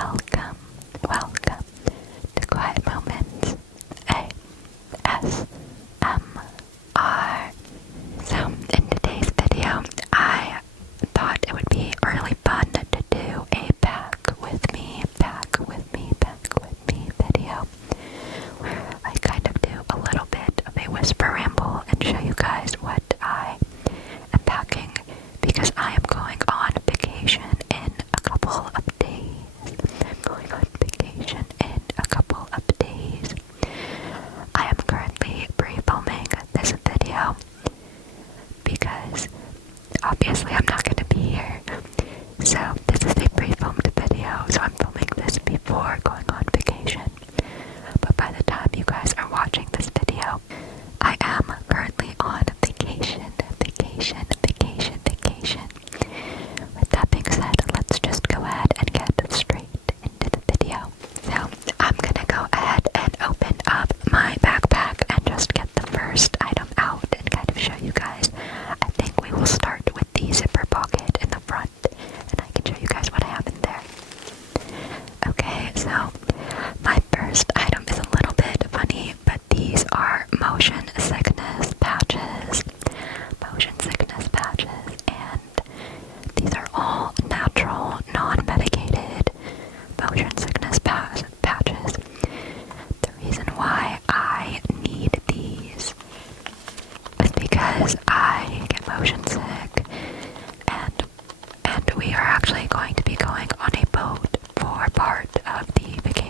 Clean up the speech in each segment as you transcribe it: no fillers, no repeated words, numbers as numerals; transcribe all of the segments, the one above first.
welcome, welcome to Quiet Moments ASMR. So in today's video, I thought it would be really fun to do a back with me video where I kind of do a little bit of a whisper ramble and show you guys what I am packing, because I am going on vacation in a couple of days. I am currently pre-filming this video because obviously I'm not going to be here. So this is a pre-filmed video, so I'm filming this before going on vacation. But by the time you guys are watching this video, I am currently on vacation. With that being said, let's just go ahead and get straight into the video. So I'm gonna go ahead and open up my backpack and just get the first item out and kind of show you guys. I think we will start with the zipper pocket in the front, and I can show you guys what I have in there. Okay, so my first item is a little bit funny, but these are motion sickness patches. And these are all natural, non-medicated motion sickness patches. The reason why I need these is because I get motion sick, and we are actually going to be going on a boat for part of the vacation.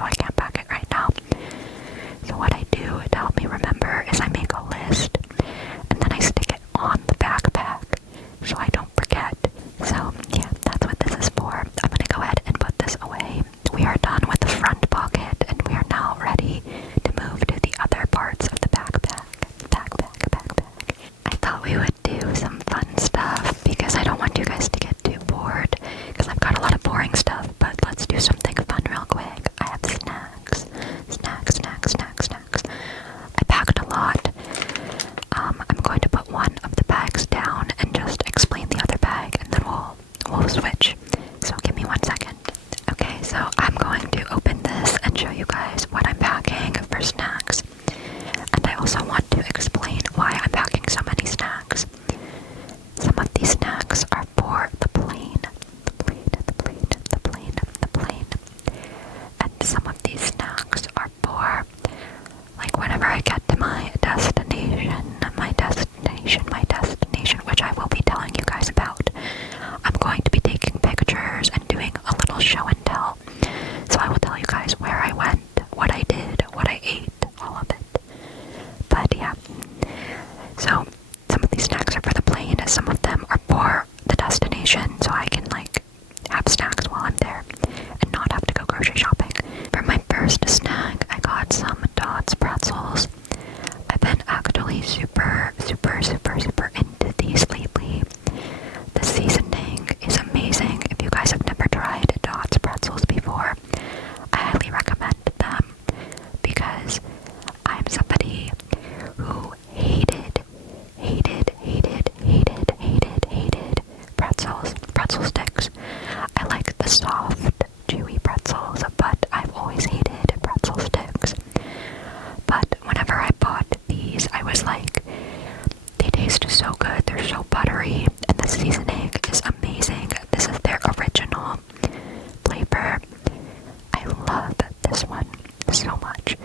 so I can't pack it right now. So what I do to help me remember is I make a list, and then I stick it on the backpack so I don't forget. So yeah, that's what this is for. I'm gonna go ahead and put this away. We are done with the front pocket, and we are now ready to move to the other parts of the backpack. I thought we would do some fun stuff because I don't want you guys to get too bored because I've got a lot of boring stuff, but let's do something fun real quick. I have snacks. I packed a lot. I'm going to put one of the bags down and just explain the other bag, and then we'll switch. So give me 1 second. Okay, so I'm going to open this and show you guys what I'm packing for snacks. And I also want to explain why I'm packing so many snacks. Some of these snacks are for the plane. And some of these snacks are for, like, whenever I get to my destination, which I will be telling you guys about. I'm going to be taking pictures and doing a little show and tell. So I will tell you guys where I went, what I did, what I ate, all of it. But yeah, so some of these snacks are for the plane, and some of them are for the destination, so I can like have snacks while I'm there and not have to go grocery shopping. For my first snack, I got some Dots pretzels. I've been actually super into these lately. The seasoning is amazing. If you guys have never tried Dots pretzels before, I highly recommend them because I'm somebody who hated pretzel sticks. I like the soft, chewy pretzels, but I've always hated pretzel sticks. But whenever I bought these, I was like, they taste so good, they're so buttery, and the seasoning is amazing. This is their original flavor. I love this one so much.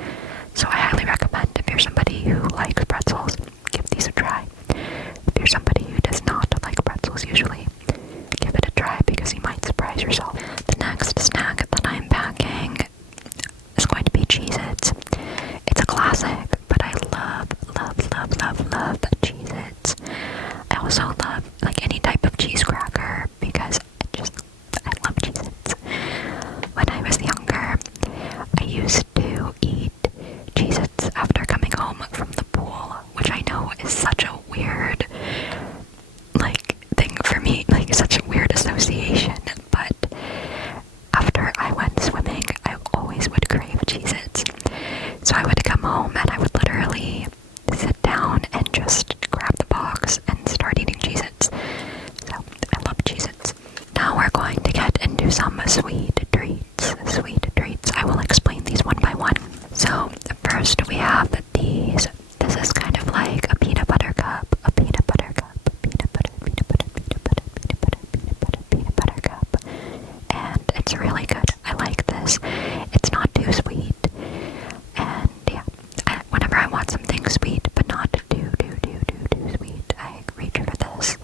So I highly recommend, if you're somebody who likes pretzels, give these a try. If you're somebody who does not like pretzels usually, give it a try because you might surprise yourself. The next snack that I'm packing is going to be Cheez-Its. It's a classic, but I love Cheez-Its. I also love like any type of cheese cracker because I love Cheez-Its. When I was younger, I used to eat Cheez-Its after coming home from the pool, which I know is such a weird like thing for me, like such a weird association, but after I went swimming, I always would crave Cheez-Its. So I would come home and I would literally sit down and just grab the box and start eating Cheez-Its. So I love Cheez-Its. Now we're going to get into some sweet treats. I will explain these one by one. So first we have these. This is kind of like a peanut butter cup. Peanut butter cup. And it's really good. I like this. It's not too sweet. And yeah, whenever I want something sweet, but not too sweet, I reach for this.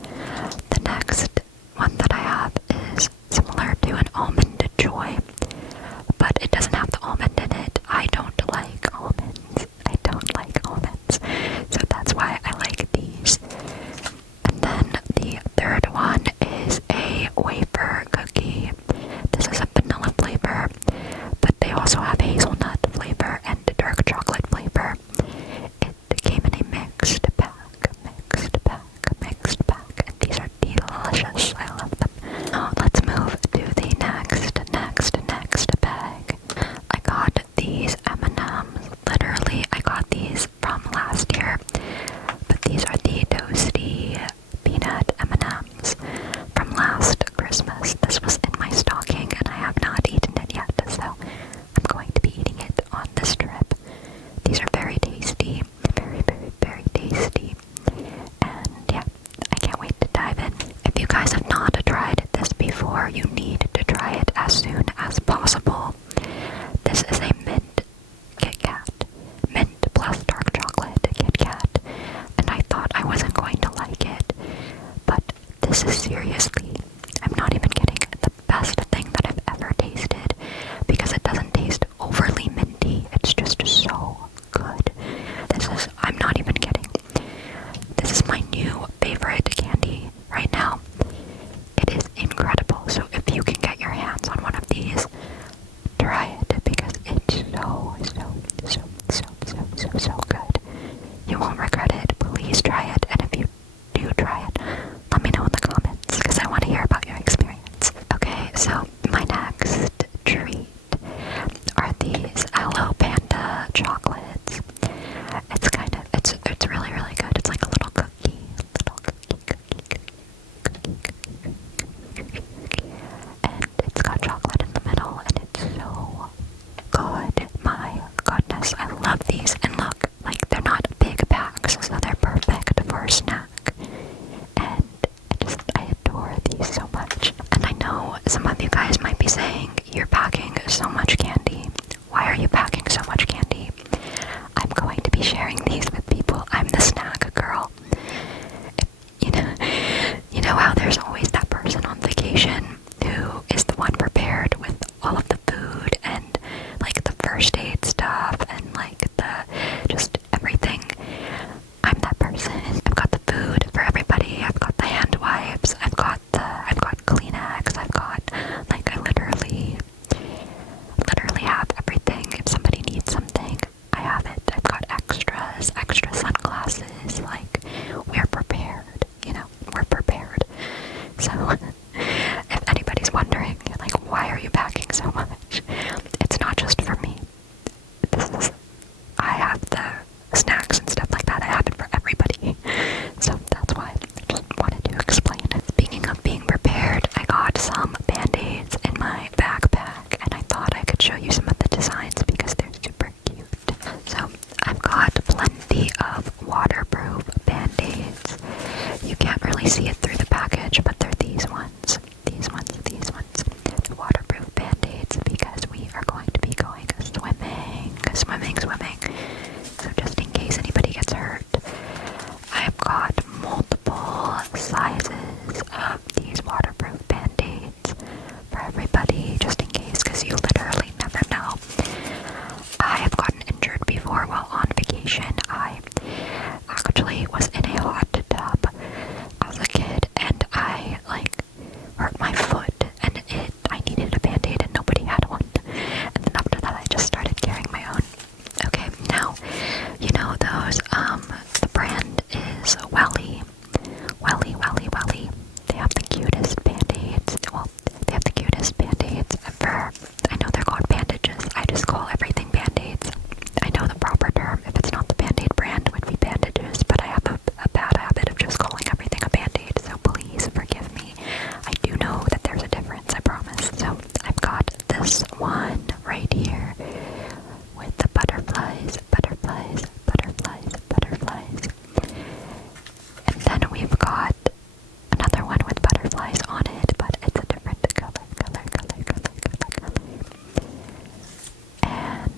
The next one that I have is similar to an almond joy, but it doesn't have the almond in it. I don't like almonds. So that's why I like these. And then the third one is a wafer cookie. This is a vanilla flavor, but they also have hazelnut flavor and dark chocolate flavor. It came in a mixed pack, and these are delicious. I love them. Now let's move to the next bag. I got these M&Ms. Literally, I got these from last year, but these are the toasty peanut M&Ms from last Christmas. This was in my stocking and I have not eaten it yet, so I'm going to be eating it. chocolates. It's kind of, it's really, really good. It's like a little cookie, and it's got chocolate in the middle, and it's so good. My goodness, I love these. And look, like, they're not big packs, so they're perfect for a snack. And I adore these so much. And I know some of you guys might be saying, you're packing so much candy. Why are you packing so much candy? I'm going to be sharing these with people. I'm the snack girl. You know how there's always that person on vacation who is the one prepared with all of the food and like the first aid stuff and like the just everything. I'm that person. I've got the food for everybody. I've got the hand wipes. I've got Kleenex. I've got, like, I literally have everything. If somebody needs something, I have it. I've got extra sunglasses. Like, we're prepared. We're prepared. So, if anybody's wondering, like, why are you packing so much? It's not just for me. I have the snacks and stuff like that. I have it for everybody. So that's why I just wanted to explain it. Speaking of being prepared, I got some band-aids in my backpack, and I thought I could show you some of the designs because they're super cute. So I've got plenty of waterproof band-aids. You can't really see it through the package, but they're these ones. The waterproof band-aids, because we are going to be going swimming. So just in case anybody gets hurt, I've got multiple sizes of these waterproof band-aids for everybody, just in case, because you literally never know. I have gotten injured before while on vacation. I actually was in a hot tub as a kid, and I hurt my foot, and I needed a band-aid and nobody had one. And then after that I just started carrying my own. Okay, now, you know those, the brand is Welly. They have the cutest band-aids. Well, they have the cutest band-aids ever. I know they're called bandages. I just call everything band-aids. I know the proper term, if it's not the band-aid brand, would be bandages, but I have a bad habit of just calling everything a band-aid, so please forgive me. I do know that there's a difference, I promise. So I've got this one right here with the butterflies. And then we've got another one with butterflies on it, but it's a different color. And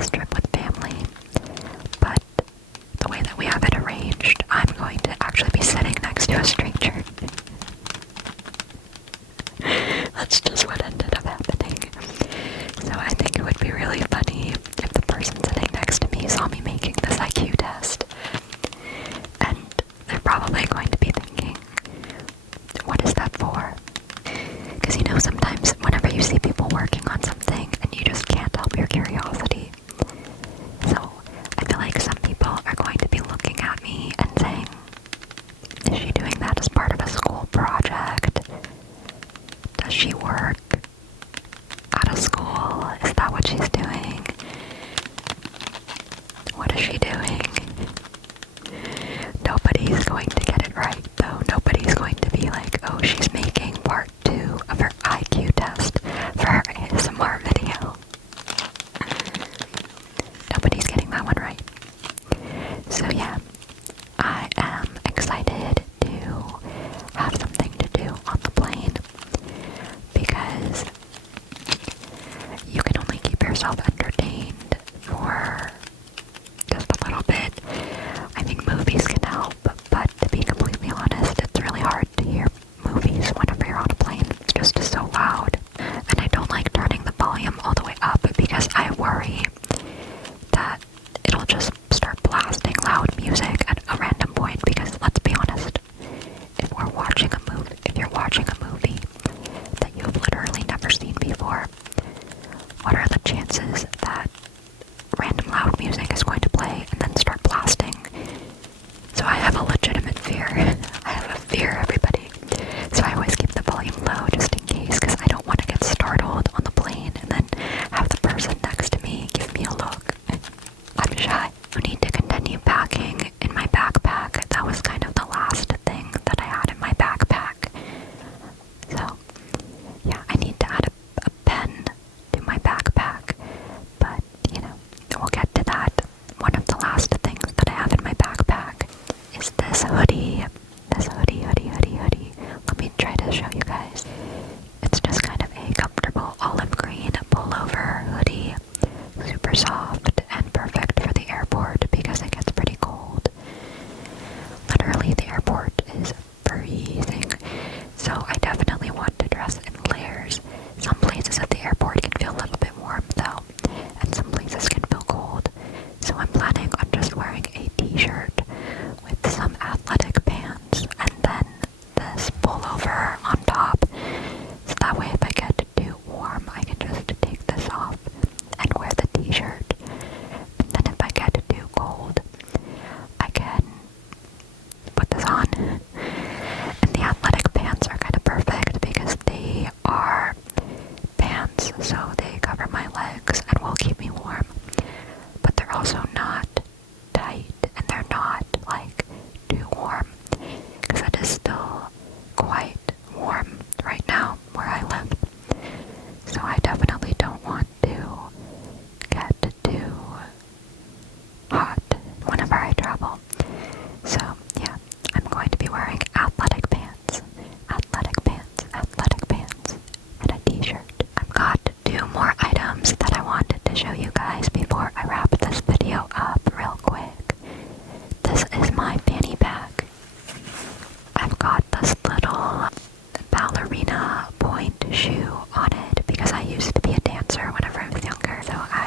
this trip with family, but the way that we have it arranged, I'm going to actually be sitting next to a stranger. That's just what ended up happening. So I think it would be really funny if the person sitting next to me saw me making this IQ test. And they're probably going to be thinking, what is that for? Because you know, sometimes whenever you see people working on something and you just can't help your curiosity. So I feel like some people are going to be looking at me and saying, is she doing that as part of a school project? Does she work at a school? Is that what she's doing? What is she doing? Nobody's going to get it right, though. Nobody's going to be like, oh, she's making part 2 of her IQ test for her ASMR video. Nobody's getting that one right. So yeah, I am excited to have something to do on the plane because you can only keep yourself entertained for just a little bit. I think movies can help, but to be completely honest, it's really hard to hear movies whenever you're on a plane. It's just so loud. And I don't like turning the volume all the way up because I worry that it'll just start blasting loud music at a random point because let's be honest, if you're watching a movie that you've literally never seen before, what are the chances that random loud music is going to play and then start blasting? So I have a legitimate fear. I have a fear, everybody. So I always keep the volume low just in case because I don't want to get startled on the plane and then have the person next to me give me a look. I'm shy. I need to continue packing in my backpack. That was kind of the last thing that I had in my backpack. So yeah, I need to add a pen to my backpack, but you know, we'll get to that. One of the last things that I have in my backpack is this hoodie. This hoodie. Let me try to show you guys. It's just kind of a comfortable olive green pullover hoodie. Super soft and perfect for the airport because it gets pretty cold. Literally, the airport is freezing. So I definitely want to dress in layers. Some places at the airport can feel a little bit warm though, and some places can feel cold. So I'm planning on just wearing a t-shirt with some athletic pants and then this pullover on top. So that way if I get too warm, I can just take this off and wear the t-shirt. And then if I get too cold, I can put this on. And the athletic pants are kind of perfect because they are pants, so they cover my legs and will keep me warm. But they're also not tight and they're not like too warm because it is still quite warm right now where I live. So I definitely don't want to get too hot whenever I travel. So yeah, I'm going to be wearing athletic pants, and a t-shirt. I've got 2 more items that I wanted to show you guys before I wrap this video up real quick. This is my fanny pack. I've got this little ballerina point shoe on it because I used to be a dancer whenever I was younger. So I